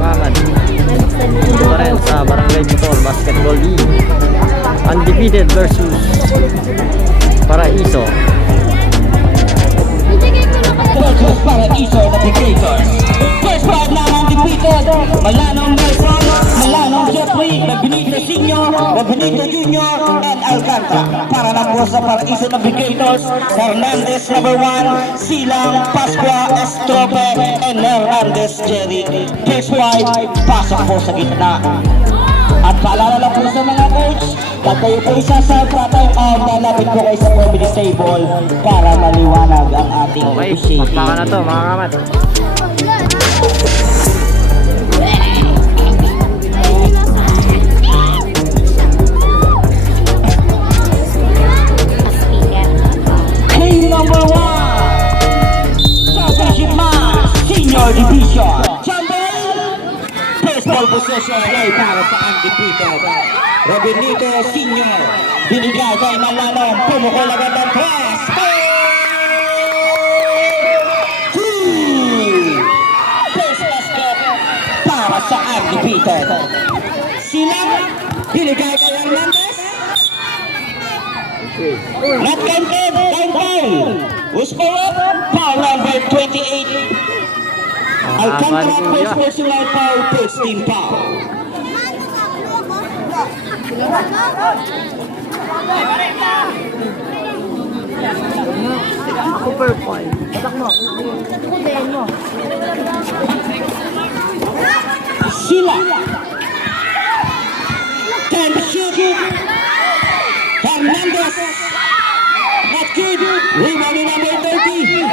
kamad. Dito pa rin sa Barangay Motor Basketball League. Undefeated versus Paraiso. Versus Paraiso Navigators. First part na undefeated. Malanong Nelson, Malanong Jeffrey, Benito Senior, Benito Junior, and Alcantara. Para na po sa Paraiso Navigators, Hernandez number 1, Silang, Pascua, Estrope, and Hernandez Jerry. First fight, pasok po sa gitna. At paalala lang po sa mga coach, pag kayo po isa-serve time out, lalapit po kayo sa comedy table para maliwanag ang ating Okay, officiating. pakpakan na to mga kamad. Team number 1, Championship Match, Senior Division. Champion, first ball possession ay para sa undefeated. Benito Senior, binigay kay Malanong, pumukol agad ang press. First basket para sa undefeated. Silang, binigay kay Hernandez. Not counted, down foul. Who's foul? Foul number 28. Alcantara, first personal foul, first team foul. Super point. Sila. Can shoot. Hernandez. Not good. Rebound number 30.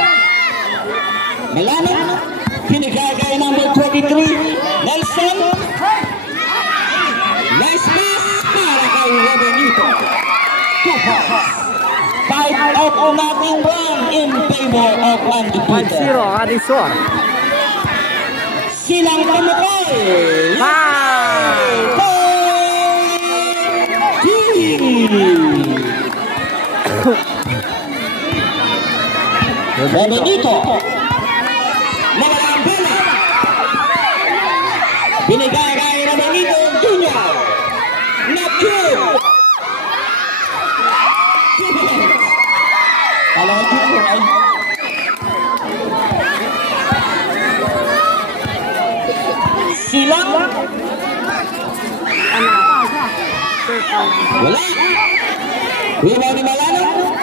Malanong. Pinigay kay number 23. Nelson. Nice pass para kay Benito. 2 points. 5 out on nothing run in favor of undefeated. 1-0 Adisor. Silang pumukol. Benito. Nawala ang bola. Binigay kay Benito Junior. Not good. Kalau Junior ay Silang. Wala. Rebound ni Malanong.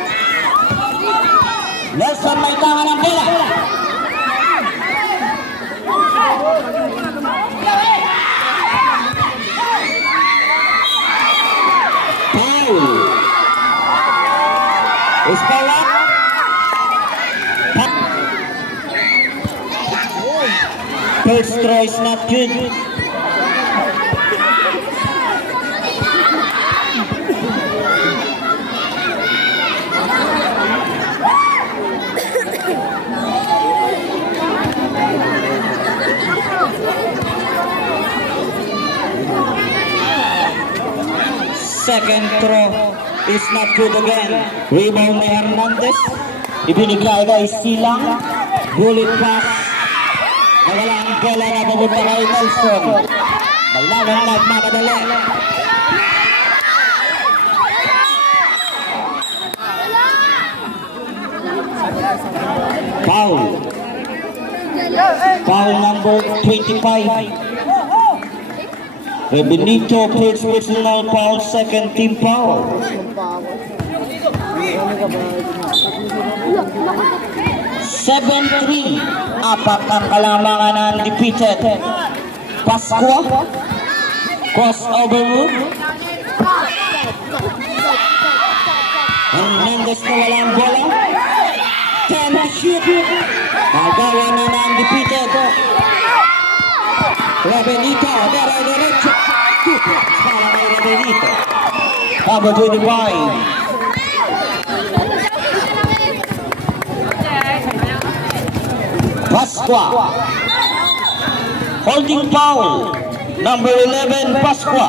Nelson may tangan ng bola. Foul. Espala. First throw is not good. Second throw is not good again. Rebound ni Hernandez. Ibinigay kay Silang. Bullet pass. Nawala ang bola na papunta kay Nelson. Malanong nagmamadali. Foul. Foul number 25. Benito, first personal foul, second team foul. 7-3. Apat ang kalamangan na undefeated. Pascua. Crossover move. Hernandez na walang bola. 10 to shoot. Magawa na na undefeated. Benito, derecho. 2 points para kay Benito. Number 25. Pascua. Holding foul. Number 11, Pascua.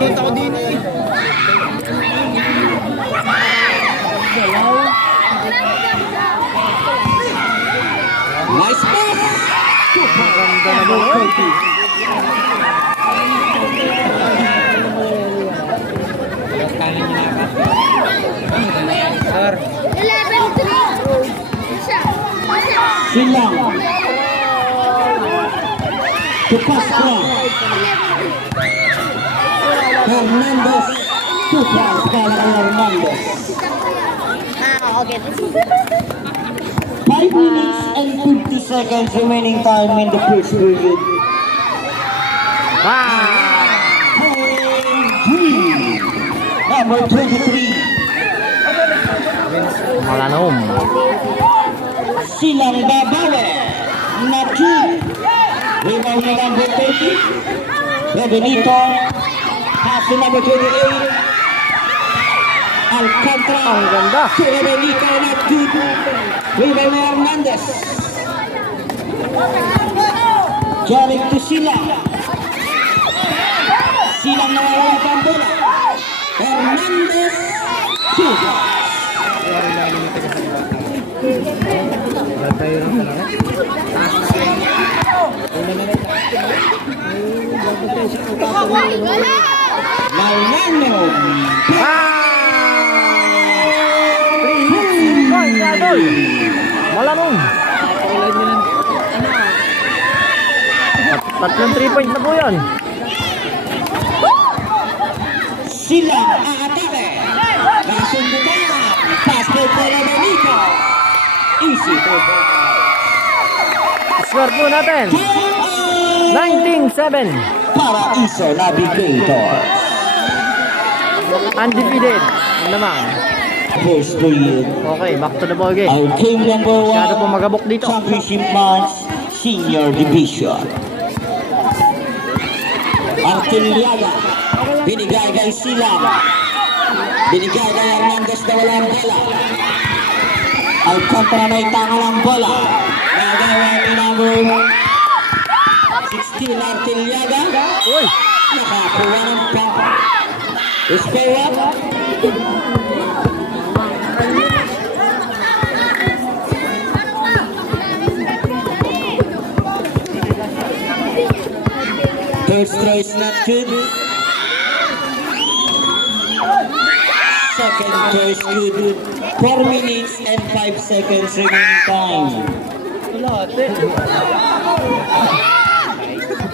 Nice pass. Ganda naman. to Pascua. Hernandez, 2 points para kay Hernandez. Okay. 5 minutes and 50 seconds remaining time in the first period. Number 23, Malanom. Silang Babawe, Naki. Rebound na number 30, Benito. Pass to number 28, Alcantara. Ang ganda. To Benito, not good. Rebound na Hernandez. Jaring to Silang. Silang nawawala pa ang bola. Hernandez, 2 points. Malanom. 3 points, idol. Malanom. Tatlong 3 points na po yan. Silang aatake. Nasundutan. Pass to Benito. Easy 2 points. Score po natin. 19-7. Paraiso Navigators. Undefeated. Ano naman? First period. Okay, back to the ball game. Our game number 1. Masyado po magabok dito. Championship match, Senior Division. Artiliaga. Binigay kay Silang. Binigay kay Hernandez na walang bola. Alcantara may tangan ang bola. Nagawa ni number 16 Artiliaga. Uy! Nakakuha ng pump. Espera. First throw is not good. Second throw is good. 4 minutes and 5 seconds remaining time.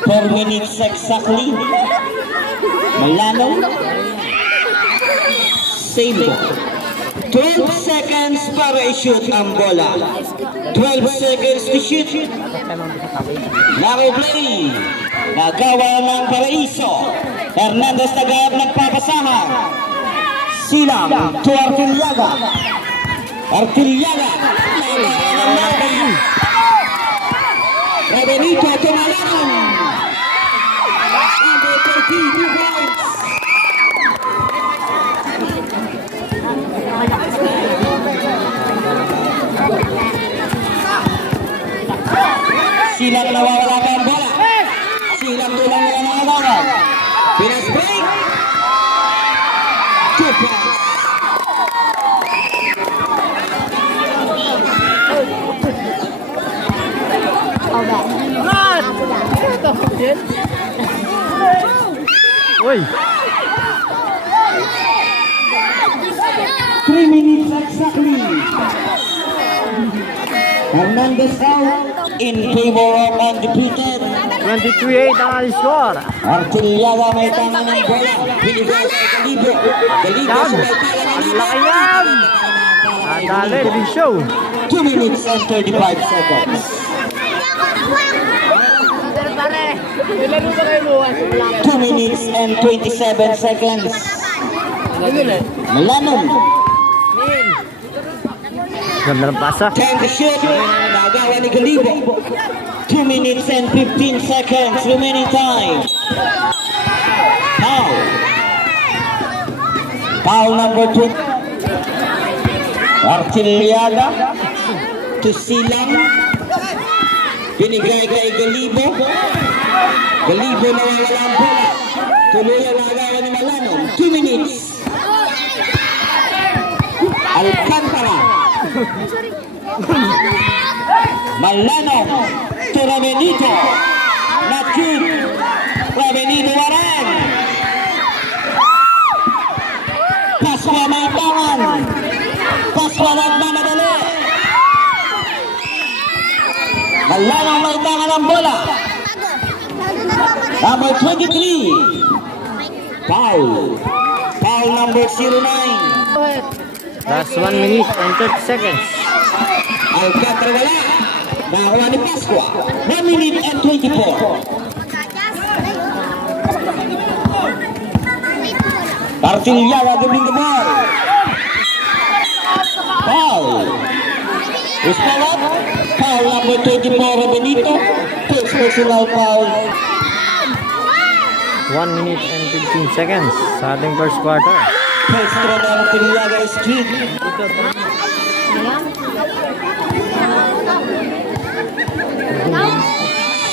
4 minutes exactly. Malano. Save. 12 seconds para i-shoot ang bola. 12 seconds to shoot. Laro play. Nagawa ng Paraiso. Hernandez nagayap nagpapasahan. Silang to Artiliaga. Artiliaga. Benito to Malanom. Number 13, 2 points. Silang nawawala pa ang bola. Silang tulang nila ng agawad. Pinas break. 2 points. Uy! 3 minutes exactly. Hernandez out in favor of undefeated. 23-8 ang alis score. Artiliaga may tangan ng bola. Binigay kay Galibo. Galibo Yan! sa may tangan ng Ang laki yan! Nadali, big show. 2 minutes and 35 seconds. 2 minutes and 27 seconds. Malanom. Ganda ng pasa. Time to shoot. Nagawa ni Galibo. 2 minutes and 15 seconds remaining time. Foul. Foul number 2. Artiliaga to Silang. Binigay kay Galibo. Galibo nawawala ang bola. Tuloy ang nagawa ni Malanom. 2 minutes. Alcantara. Malanom to Benito. Not good. Benito Warang. Pascua may tangan. Pascua nagmamadali. Malanom may tangan ang bola. Number 23. Foul. Foul number 09. Last 1 minute and 30 seconds. Alcantara wala. Nakuha ni Pascua. 1 minute and 24. Artiliaga dribbling the ball. Foul. Is foul? Foul number 24 Benito. First personal foul. 1 minute and 15 seconds sa ating first quarter. First throw ng Artiliaga is good.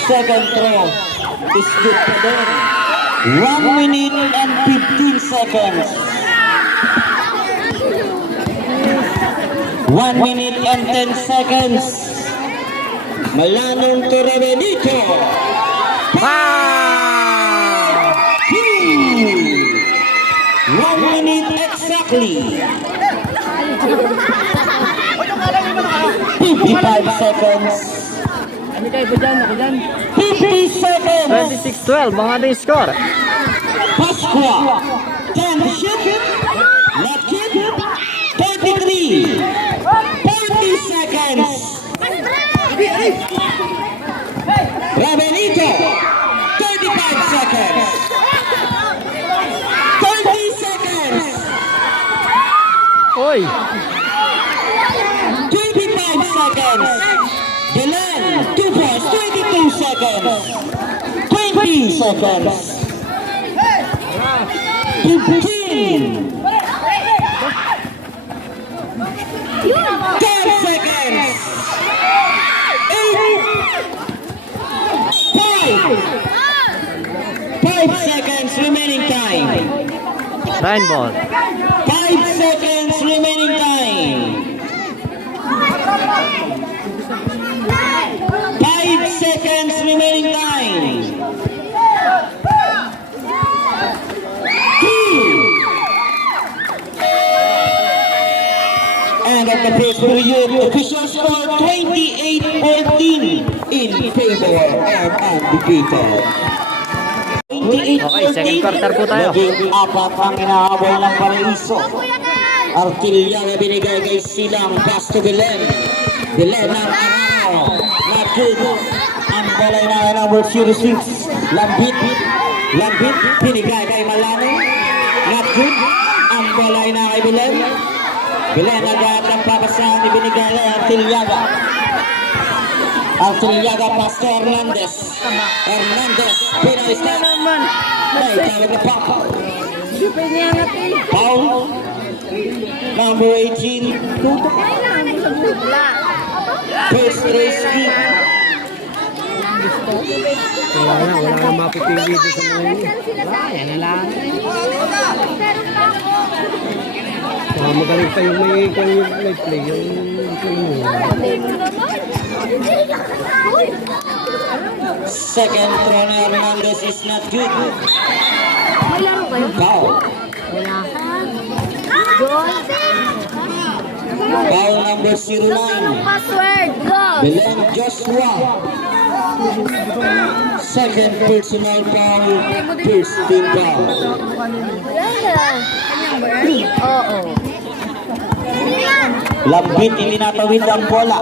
Second throw is good for them. 1 minute and 15 seconds. 1 minute and 10 seconds. Malanong to Benito. Wow! 1 minute exactly. 55 seconds. 50 seconds. 26-12 ang ating score. Pascua. 10 shoot. Not shoot. 33. 30 seconds. Rabenito. 35 seconds. 30 seconds. Oy! 25 seconds. Galen, 2 points, 22 seconds. 20 seconds. 15. 10 seconds. 8. 5 seconds remaining time. Ryan ball. 5 seconds remaining time. 5 seconds remaining time. 2. End of the first period. Official score 28-14 in favor of undefeated. Okay, second quarter po tayo. Naging apat ang inahabol ng Paraiso. Artiliaga binigay kay Silang pass to Belen. Belen ng Arao. Not good. Ang balay na number 06. Lambit. Lambit binigay kay Malano. Not good. Ang balay na kay Belen. Belen agad ang papasahan ni binigay kay Artiliaga. Artiliaga pass to Hernandez. Hernandez. Pinoy step. Ay, tawag na pa. Foul. Number 18. First race kick. Wala na mapipili dito sa mga yun. Yan na lang. Magaling pa yung may play. Second throw na Hernandez is not good. Foul. Foul number 09. Password, go! Belen Joshua. Second personal foul. First team foul. Oo. Lambit hindi natawid ang bola.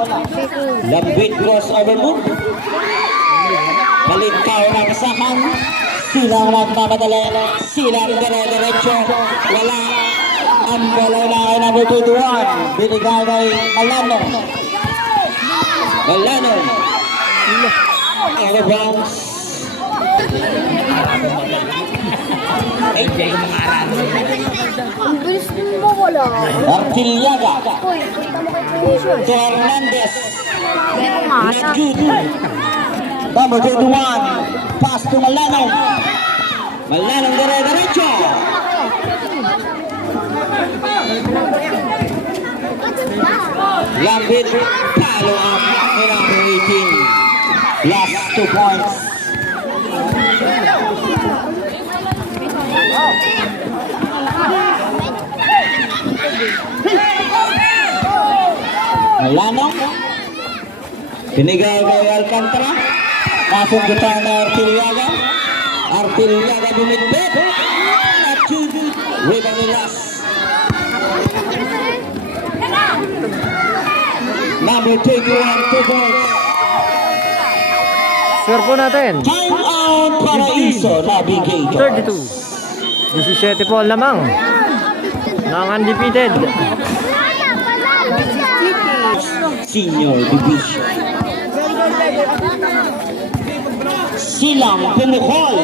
Lambit crossover move. Balintao na kasahan. Silang nagmamadali. Silang dire-diretso. Wala. Ang bola na kay number 21. Binigay kay Malano. Malano. Out of bounds. Ang bilis mo wala. Artiliaga. Uy, kita mo kay Precious. To Hernandez. Meron nga Not na. good. Number 21. Pass to Malano. Malano dire-diretso. Lambit. Follow up. Number 18. Last 2 points. Malano. Binigay kay Alcantara. Pasok kita na Artiliaga. Artillada bumidbit. Not too good. Rebound ni Las. Number 21, 2 points. Score po natin. Time out Paraiso Navigators. 32. 17 po ang lamang ng undefeated. Senior Division. Silang Pumukol.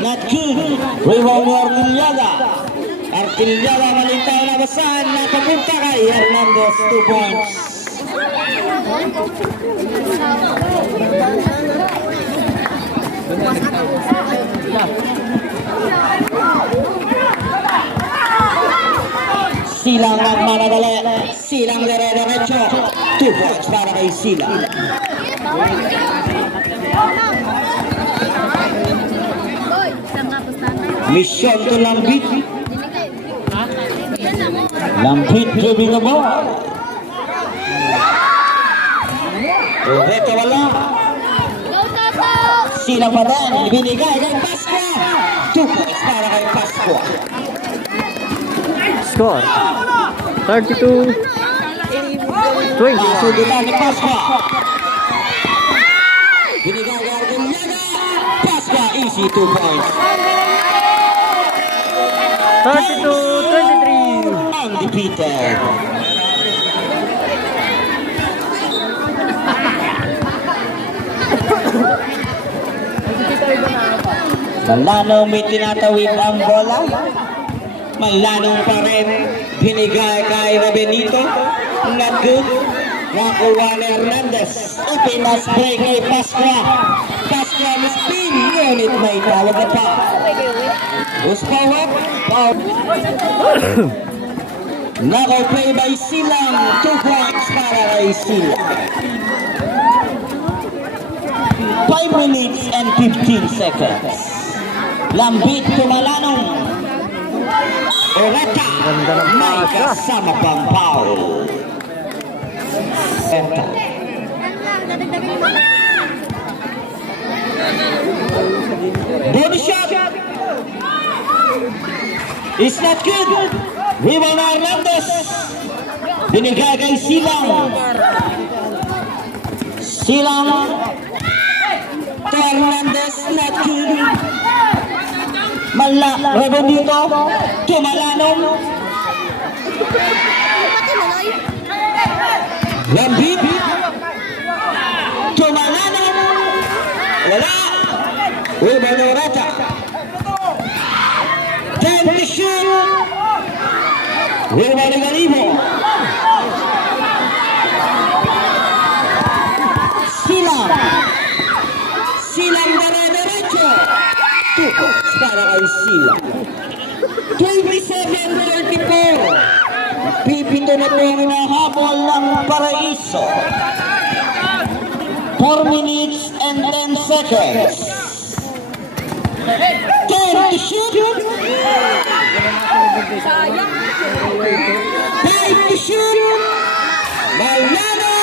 Not good. Rebound ni Artillada. Artillada malintay na basahan na papunta kay Hernandez. 2 points. Silang nagmamadali. Silang dire-diretso. 2 points para kay Silang. Mission to Lambit. Lambit dribbling the ball. Ito wala. Silang pa din. Binigay kay Pascua. 2 points para kay Pascua. Score 32 20. Sudutan ni Pascua. Binigay kay Artillada. Pascua easy 2 points. 32-23. Undefeated. Malanong may tinatawid ang bola. Malanong pa rin. Binigay kay Benito. Not good. Nakuha ni Hernandez. Ipinas break kay Pascua. Pascua mispin. Ngunit may tawag na pa. Uspawak. Nakaw play by Silang. 2 points para kay Silang. 5 minutes and 15 seconds. Lambit Tumalanong. Oreta. Ganda ng May pasa. kasama pang foul. Oreta. Bonus shot. It's not good. Rebound na Hernandez. Binigay kay Silang. Silang. To Hernandez. Not good. Rebound dito. Tumalanong. Lambit. Tumalanong. Wala. Rebound na Oreta. 10 to shoot. Rebound ni Garibo. Silang. Silang dire-diretso. 2 points para kay Silang. 27-34. Pipito na po ang hinahabol ng Paraiso. 4 minutes and 10 seconds. 10 to shoot. 5 to shoot. Malano.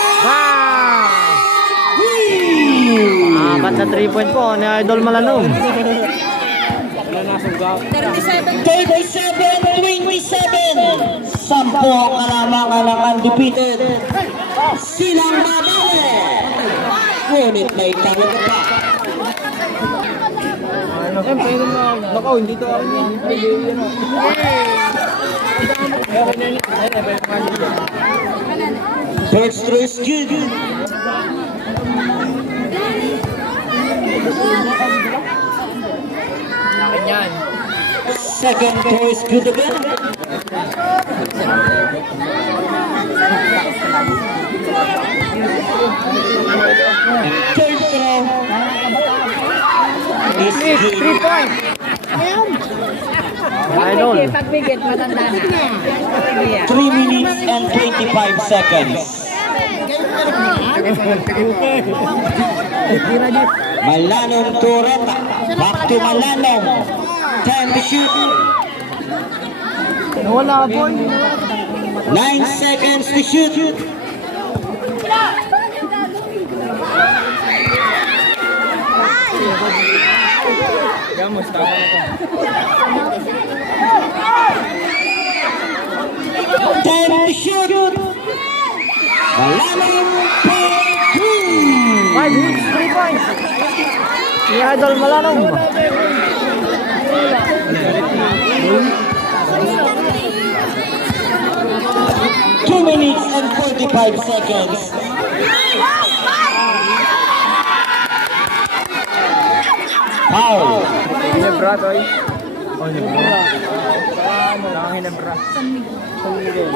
Apat na 3 point po ni Idol Malanong. 37-27. 10 kalamangan ng undefeated. Silang babale. Ngunit may tawag pa. Hindi to ako niya. First throw is good. Second throw is good again. And third throw is good. 3 point. Idol. Pagbigit, matanda na. 3 minutes and 25 seconds. Malanong to Oreta. Back to Malanong. 10 to shoot. Wala po. 9 seconds to shoot. Gamos, tama na to. 10 to shoot. Malanong point. 5 hits, 3 points. Si Idol Malanong. 2 minutes and 45 seconds. Foul. Hinebra, Toy. Oh, Hinebra. Hinebra.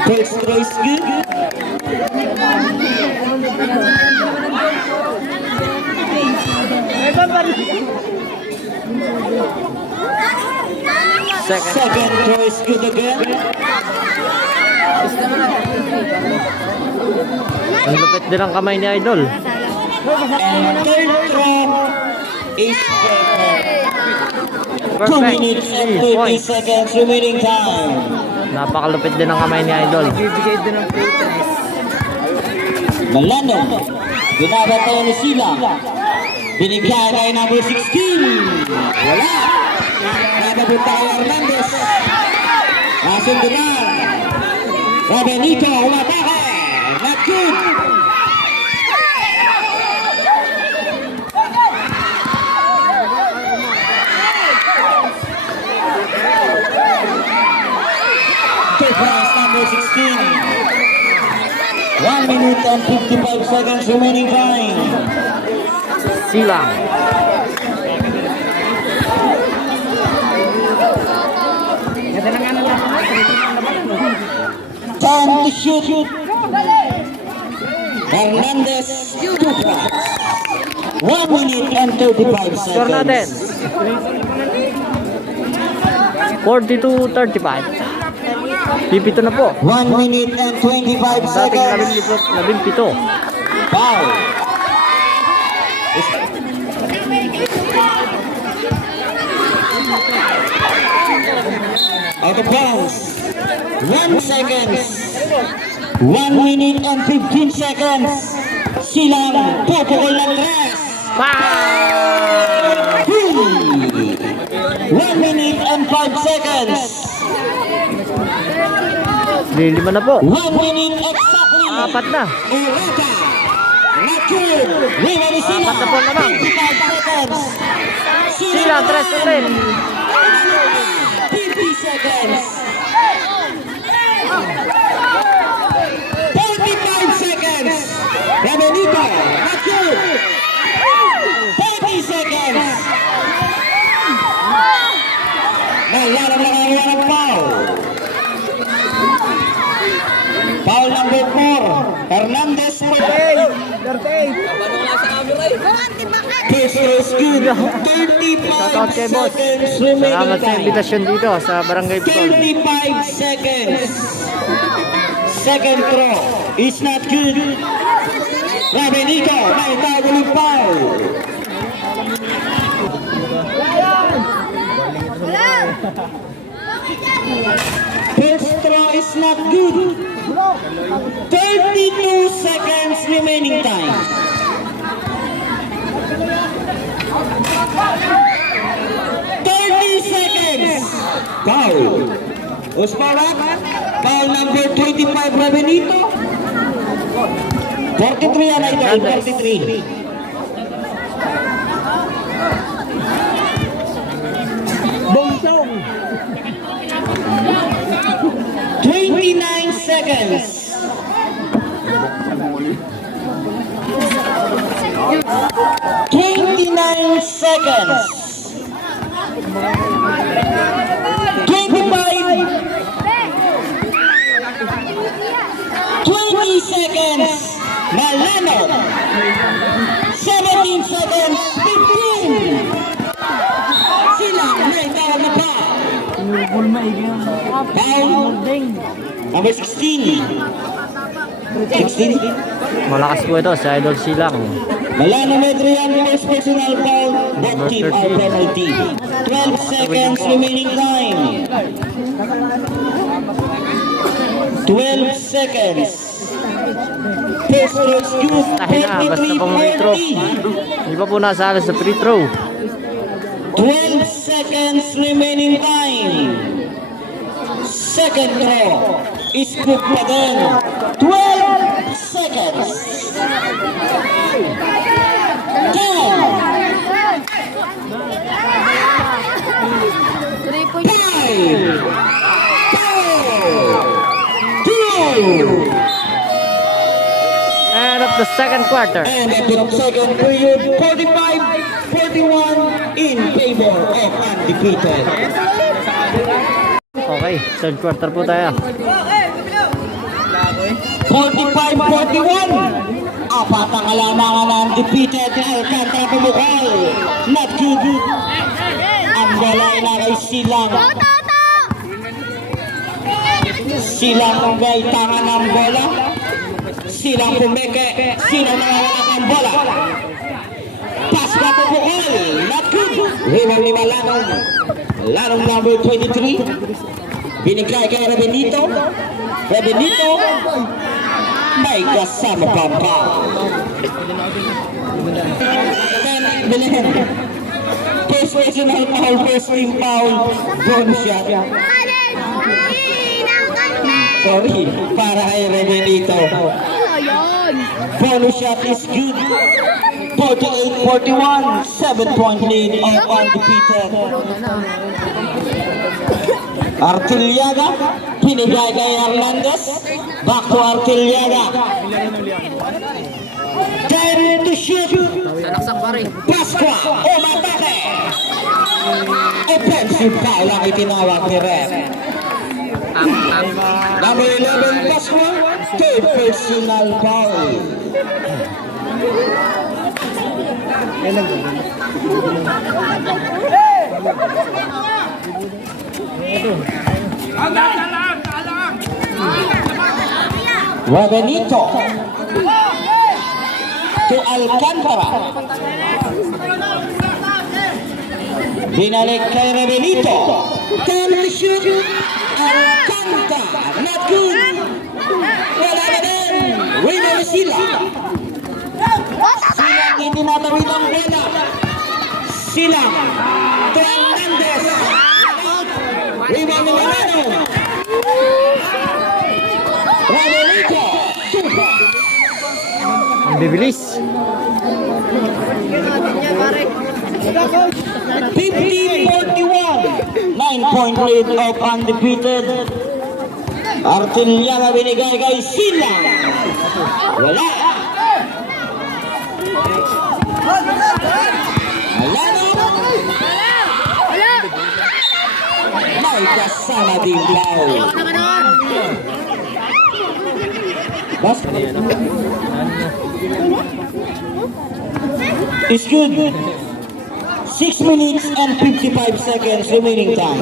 First throw is good. Second throw is good again. Ang lupit din ang kamay ni Idol. And third throw is perfect. 2 Perfect. minutes and 3 30 points. seconds remaining time. Napakalupit din ang kamay ni Idol. Bibigay din ng free throws. Malanong. Binabatayan ni Sila. Binigyan kay number 16. Wala. Nadabot tayo Hernandez. Nasundunan. Rabenito umatake. Not good. Take prize number 16. 1 minute and 55 seconds remaining time. Silang. Ganda na nga ng laban. Time to shoot. Hernandez, 2 points. 1 minute and 35 Score natin. seconds. 42-35. Pipito na po. 1 minute and 25 Dating seconds. 17. Foul. Out of bounds. 1 seconds. 1 minute and 15 seconds. Silang pupukol ng tres. Wow! 1 minute and 5 seconds. Lilima na po. 1 minute exactly. Apat na. Urata. Not good. Rima ni Sila. Apat na po naman. 55 seconds. Sila, 3 na rin. 50 seconds. 45 seconds. Rabenito. Not good. 30 seconds. Nalalang nakakuha ng foul. Foul number 4. Hernandez for 38. First throw is good. Shoutout 35 kay boss. seconds Salamat remaining sa time. invitasyon dito sa Barangay Putol. 35 seconds. Second throw is not good. Rabenito may tagulong foul. First throw is not good. 32 seconds remaining time. Foul. Usparak. Foul number 25, Rabenito. 43 yan, Idol. 43. Bongsong. 29 seconds. Twenty-nine seconds. 25. 20 seconds. Malano. 17 seconds. 15. Sila may tawag na pa. Foul. Number 16. 16. Malakas po ito si Idol Silang. Malano Medrian, first personal foul. That team our penalty. 12 seconds remaining time. 12 seconds. First throw shoot. Tahin na, basta pang free throw. Hindi pa po nasalo sa free throw. 12 seconds. seconds remaining time. Second row is good pa din. 12 seconds. 3 10, 5, 4, 3, 2, End of the second quarter. and at the second period, 45-41 in favor of undefeated. Okay, third quarter po tayo. 45-41. Apat ang alamangan ng undefeated Alcantara Pumukal. Not good. Ang bola ay nakay Silang. Silang ang tangan ng bola. Silang pumeke. Silang nangangalak ang bola. Pass na Pumukal. Not good. Rebound ni Malanong. Lanong number 23. Binigay kay Rebenito. Rebenito. May kasama pang foul. Belen. First personal foul, first team foul. Bonus shot. Sorry, para kay Rebenito. Bonus shot is good. 48-41, 7-point lead of undefeated. Artiliaga, pinigay kay Hernandez. Back to Artiliaga. Time to shoot. Pasqua, umatake. Offensive foul ang itinawag ni Ref. Number 11, Pasqua, third personal foul. Rebenito to Alcantara. Binalik kay Rebenito. Time to shoot. Alcantara. Not good. Wala na din. Winner sila. Silang hindi natawid ang bola. Silang to Hernandez. Rebound ni Milano. Rebenito. Ang bibilis. 50-41. 9-point lead of undefeated. Artiliaga binigay kay Silang. Wala. Milano. May kasama din foul. It's good. 6 minutes and 55 seconds remaining time.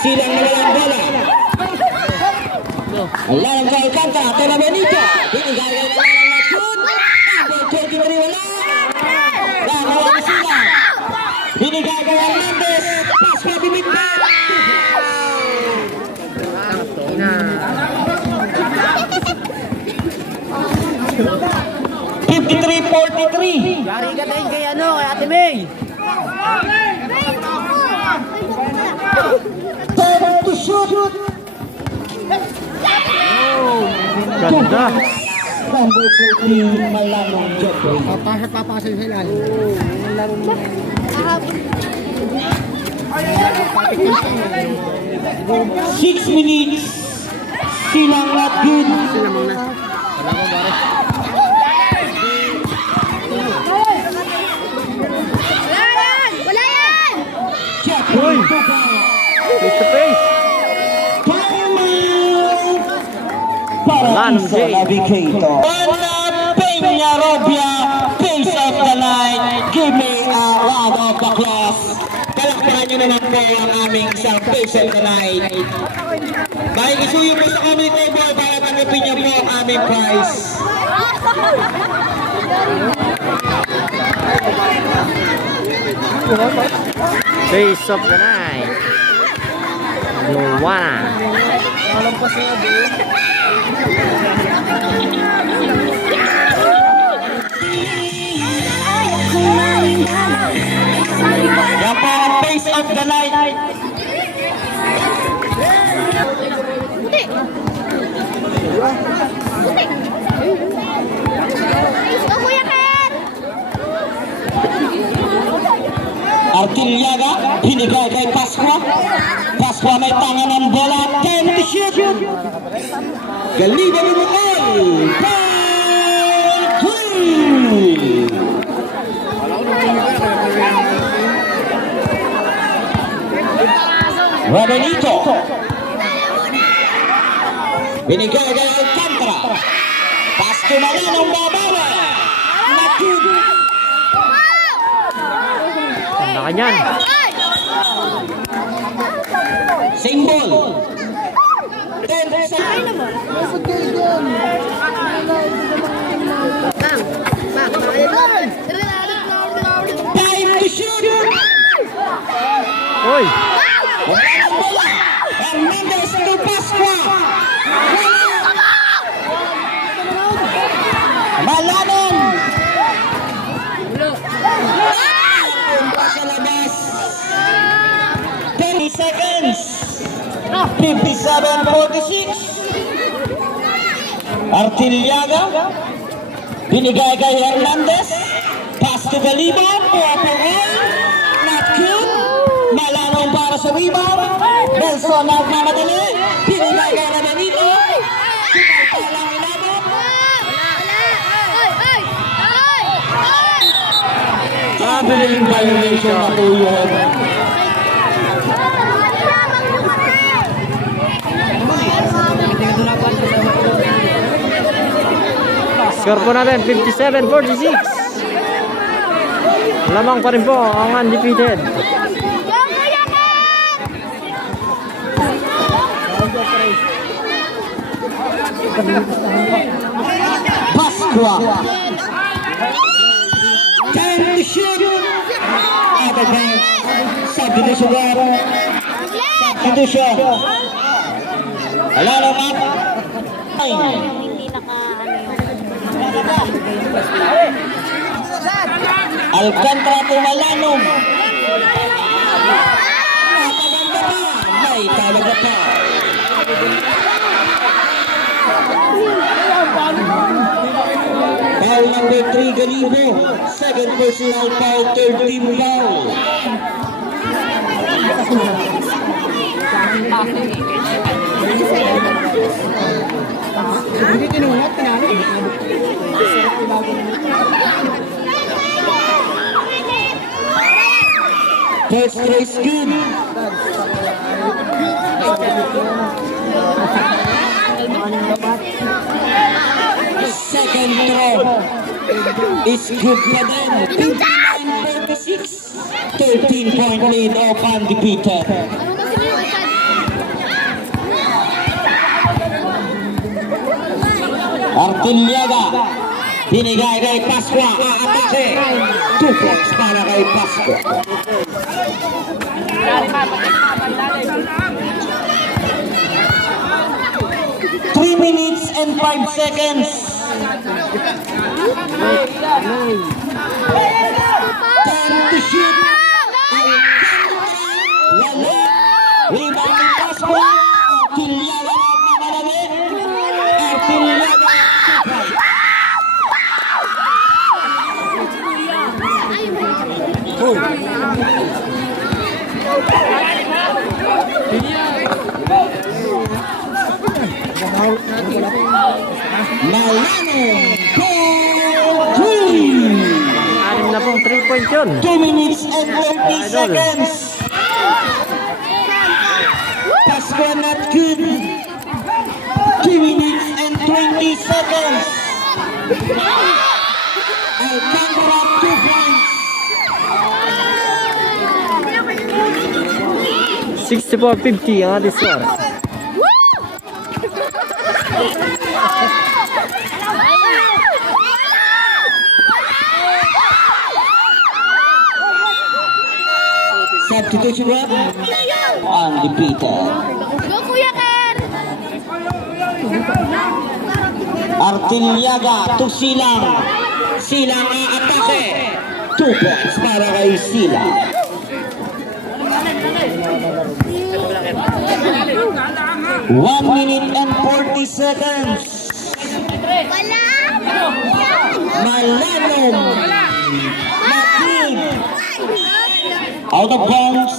Silang nawalang bola. Alam ka Alcantara, Tela Benito. Binigay ka naman ng shoot. Number 23 wala. Dalawa ni Silang. Binigay ka Hernandez. Pass pa bibigay. 53-43. Yari ka din kay ano, kay Ate May. Time to shoot. Ganda. Number 13, Malanong Jeffrey. Papasok sa ilalim. 6 minutes. Silang not good. Wala yan! Jeffrey. Face to face. Para Malanong isa Jay. navigator. Ana Peña Robia, face of the night. Give me a round of applause. Palakpakan nyo naman po ang aming isang face of the night. Makikisuyo po sa comedy table para tanggapin niyo po ang aming prize. Face of the night. Joanna. Artiliaga, binigay kay Pasqua. Pasqua may tangan ng bola, 10 to shoot. Galiba Bumukol, Rabenito. Binigay kay Alcantara. Pas to Malanong babawa. Nakid. Tanda ka niyan. Symbol. 10 seconds. Time to shoot. Uy! Wala ng bola. Hernandez to Pasqua. Malanon. Sa labas. 10 seconds. 57-46. Artiliaga. Binigay kay Hernandez. Pass to Galiban. Puapurol. Not good. Malanong para sa rebound. Nelson nagmamadali. Binigay kay Rabenito. Walang inabot. Traveling violation na po yun. Score po natin, 57-46. Lamang pa rin po ang undefeated. Pasqua. 10 to shoot. Out of bounds. Substitution. Substitution. Wala naman. Alcantara to Malanong. Napaganda pa. May talaga pa. Foul number 3, Galibo. Second personal foul, third team foul. First race good. Second throw is good pa din. 59-36. 13-point lead of undefeated. Artiliaga. Binigay kay Pasqua. Aatake. 2 points para kay Pasqua. Three minutes and 5 seconds. 10 to shoot. Wala. Rebound ni Pasqua. Artiliaga nagmamadali. Artiliaga. Malanong goal 3. 6 na pong 3-point yun. 2 minutes and 30 seconds. Pasqua not good. 2 minutes and 20 seconds. Alcantara 2 points. 64-50 ang ating score. Substitution undefeated. Go, Kuya Ken! Artiliaga to Silang. Silang aatake. 2 points para kay Silang. 1 minute and 40 seconds. Wala! Malanong. Nakid. Out of bounds.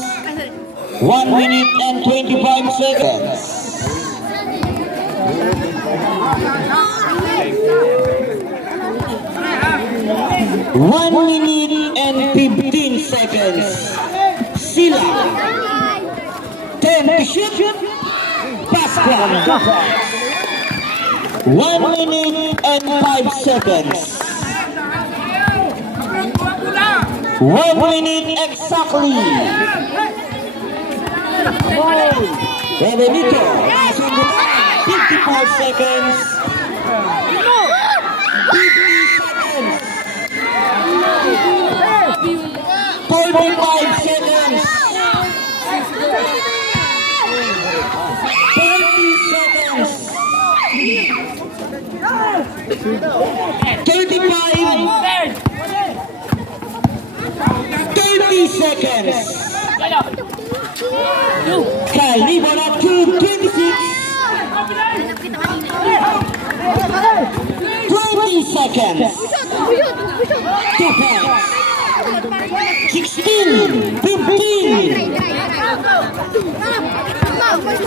1 minute and 25 seconds. One minute and 15 seconds. Sila. 10 to shoot. Pascual. 1 minute and 5 seconds. 1 minute exactly. Benedito. 55 seconds. 50 seconds. 45 seconds. 20 seconds. 35. 30 seconds. Calibra 226. 20 seconds. 2 points. 16. 15.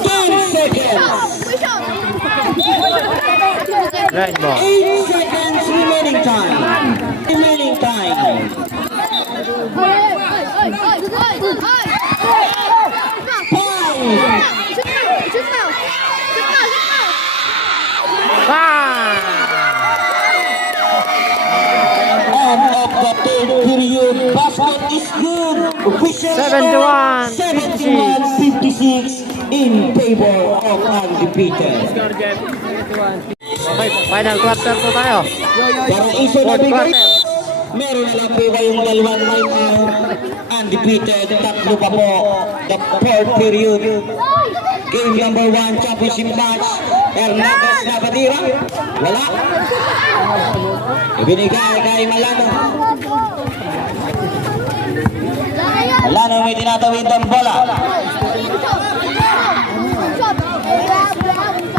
10 seconds. Right ball. 8 seconds remaining time. Remaining time. End of the third period. Basket is good. Official 71, 56 in favor of undefeated. Okay, final quarter po tayo. Para iso na Fourth bigay. quarter. Meron na lang po kayong dalawang time undefeated. Tatlo pa po. The fourth period. Game number 1 championship match. Hernandez na Badira. Wala. Ibinigay kay Malano. Malano may tinatawid ang bola.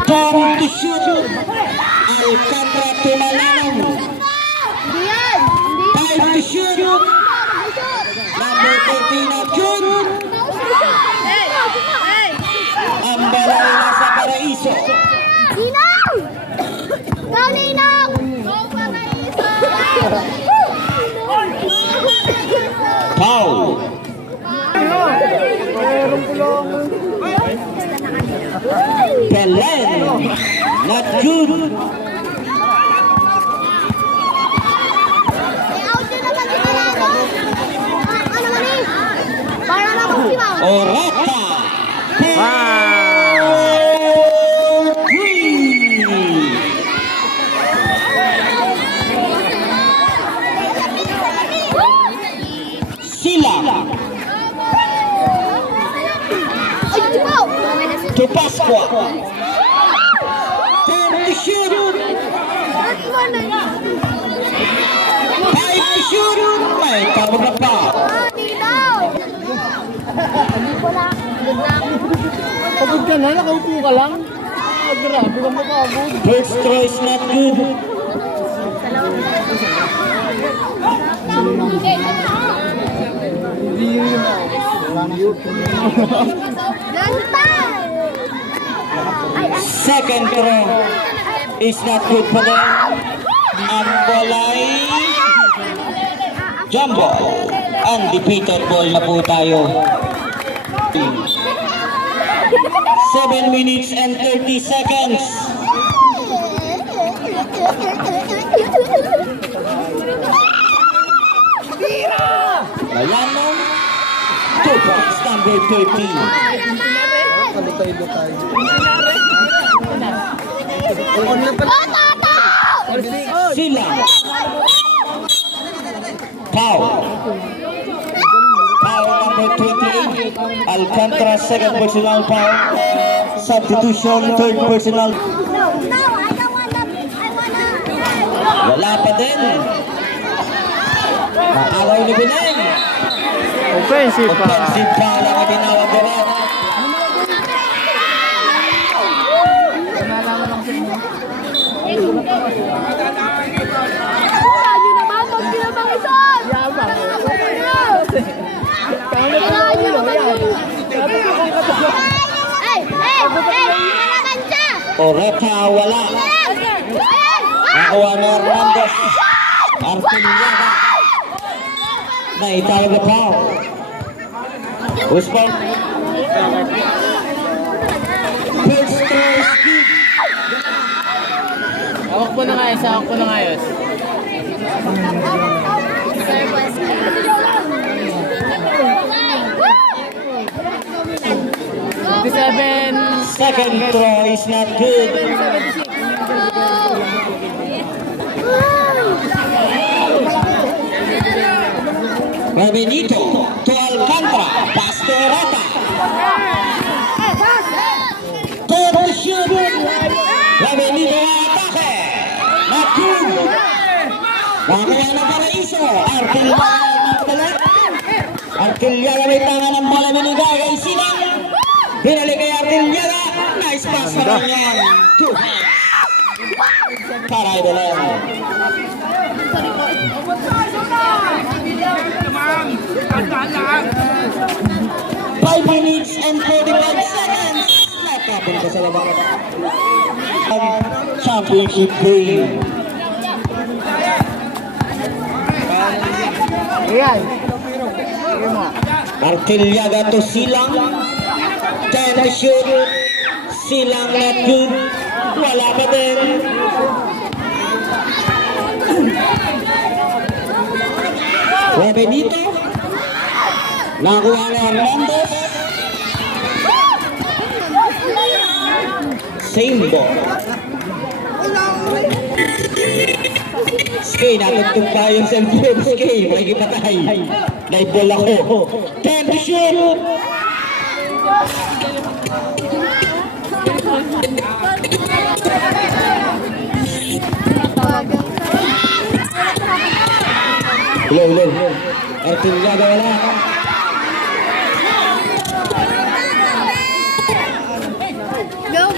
Time to shoot. Alcantara to Malano. Time to shoot. Number 13 na shoot. Ang bola ay nasa Paraiso. Ninong! Go, Ninong! Go, Paraiso! Foul. Belen. Not good. Out din naman si Malano. Ano man eh? Para na ako si Mau. Orata. Wow! 3. Sila. Ay, si Mau! To Pascua. Time to shoot. Time to shoot. May tawag na pa. Ninong! Hindi ko lang. Pagod ka na, nakaupo ka lang. Grabe ka makabog. First throw is not good. Second throw is not good for them. Ang bolay jumbo. Undefeated ball na po tayo. 7 minutes and 30 seconds. Malano. 2 points, number 13. Sila. Foul. Foul number 28. Alcantara, second personal foul. Substitution, third personal. Wala pa din. Nakaway ni Bineng. Offensive pa. Offensive foul ang tinawag nila. Oreta, wala. Nakuha na Hernandez. Artiliaga. Naitawag na foul. Usman. First throw skip. Hawak po ng ayos, hawak po ng ayos. Second throw is not good. Benito to Alcantara. Pass to Oreta. Third shoot. Benito atake. Not good. Nakuha na Paraiso. Artiliaga may tangan ng bola binigay kay Sinang. Binalik kay Artiliaga. Nice pass naman yan. Two hands. Para Idolen. 5 minutes and 45 seconds. Nakapon ka sa labang. Championship game. Ayan. Artiliaga to Silang. 10 shoot. Silang not good. Wala pa din. Benito. Nakuha na Hernandez. Same ball. Skay, natugtog pa yung cellphone. Skay, makikipatay. Naibol ako. 10 to shoot. Ulo. Artiliaga wala. Go,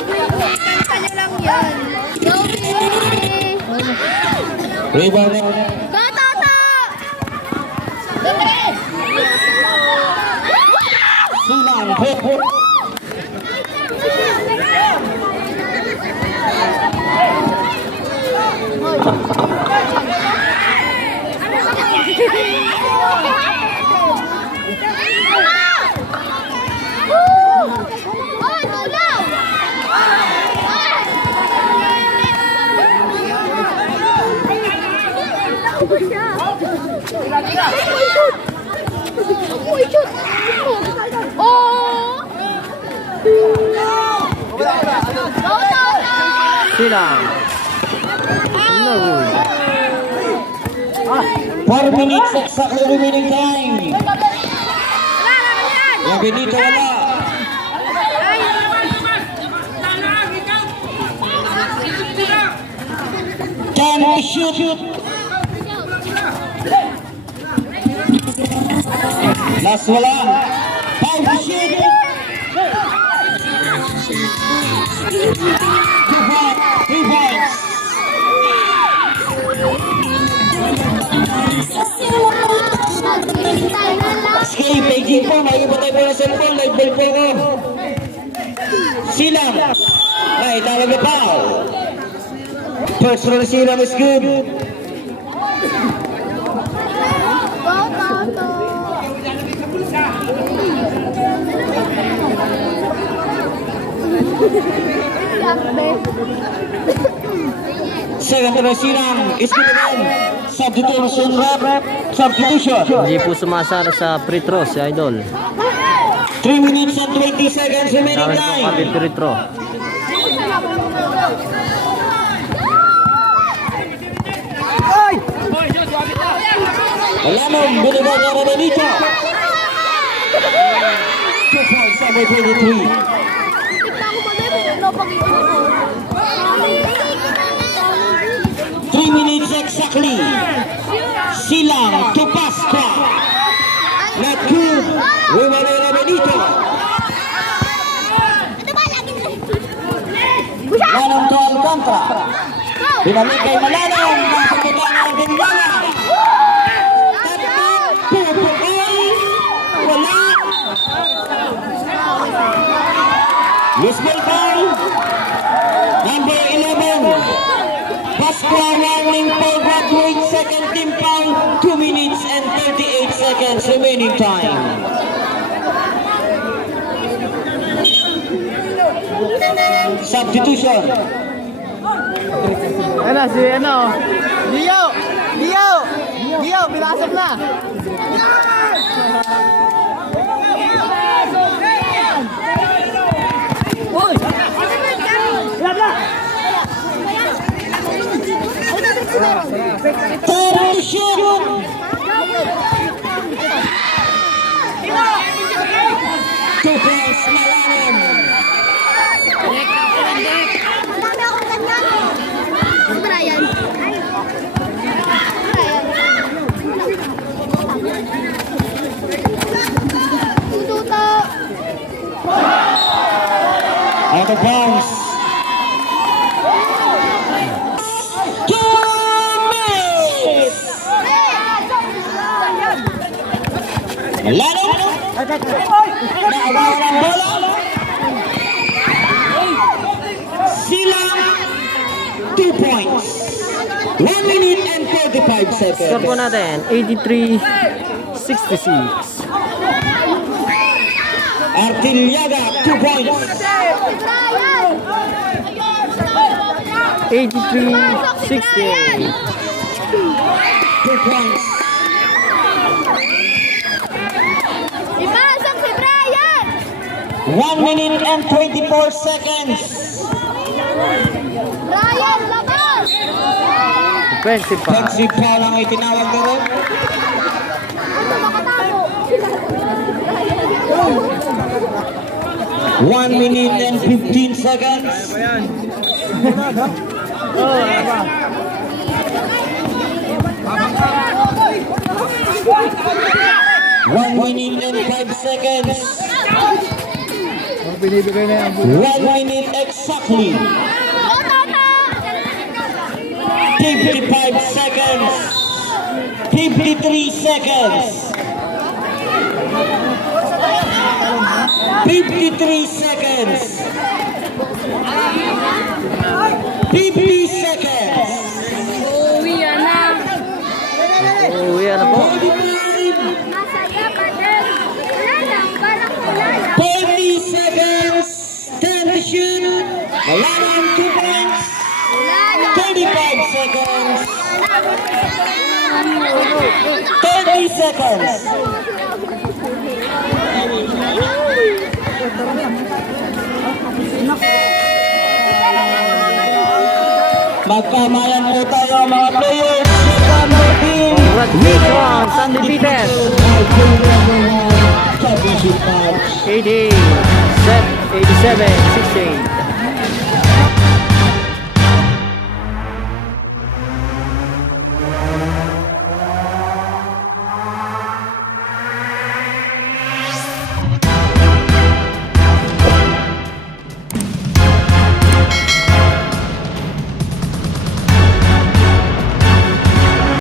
kanya lang yan. Go, Rebound. Go, Toto! Silang. Silang. No good. 4 minutes exactly remaining time. Benito wala. Can shoot. Last wala. 5 to shoot. 3 points. Skay, paging po, makikipatay po ng cellphone, live ball po ko. Silang. Ay, tawag na foul. First roll Silang is good. Second roll Silang is good again. Substitution rep. Substitution. Hindi po sumasara sa free throw si Idol. 3 minutes and 20 seconds remaining Dahil po kami time. free throw. Wala mong binigay niya na Benito. 2 points, number 23. 3 minutes exactly. Silang to Pascua. Not good. Rewarded na Benito. Manong to Alcantara. Binalik kay Malanong. Ang pagkita ng Artiliaga. Wala. Yes, ball foul. remaining time. Substitution. Ano, si ano? Leo! Leo! Leo, pinasok na! Third shoot. 2 points, Malalim. Madami akong ganyan. Si Brian. Tututo. Out of bounds. 2 minutes. Malalim. Naabawan ang bola. Silang 2 points. 1 minute and 45 seconds. Score po natin, 83-66. Artiliaga, 2 points. Brian. 83-68. 2 points. Ipasok si Brian. 1 minute and 24 seconds. Brian, labas. 25. Offensive foul ang itinawag doon. Ano makatago? 1 minute and 15 seconds. One minute and 5 seconds. Binibigay na yung 1 minute exactly. 55 seconds. 53 seconds. 53 seconds. 50 seconds. Uwi na po. Masaya pa din. Wala lang, parang wala lang. 30 seconds. 10 to shoot. Malalim 2 points. Wala lang. 35 seconds. 30 seconds. Magkamayan po tayo mga players. Number team. Congratulations, undefeated. Championship match. 87-68.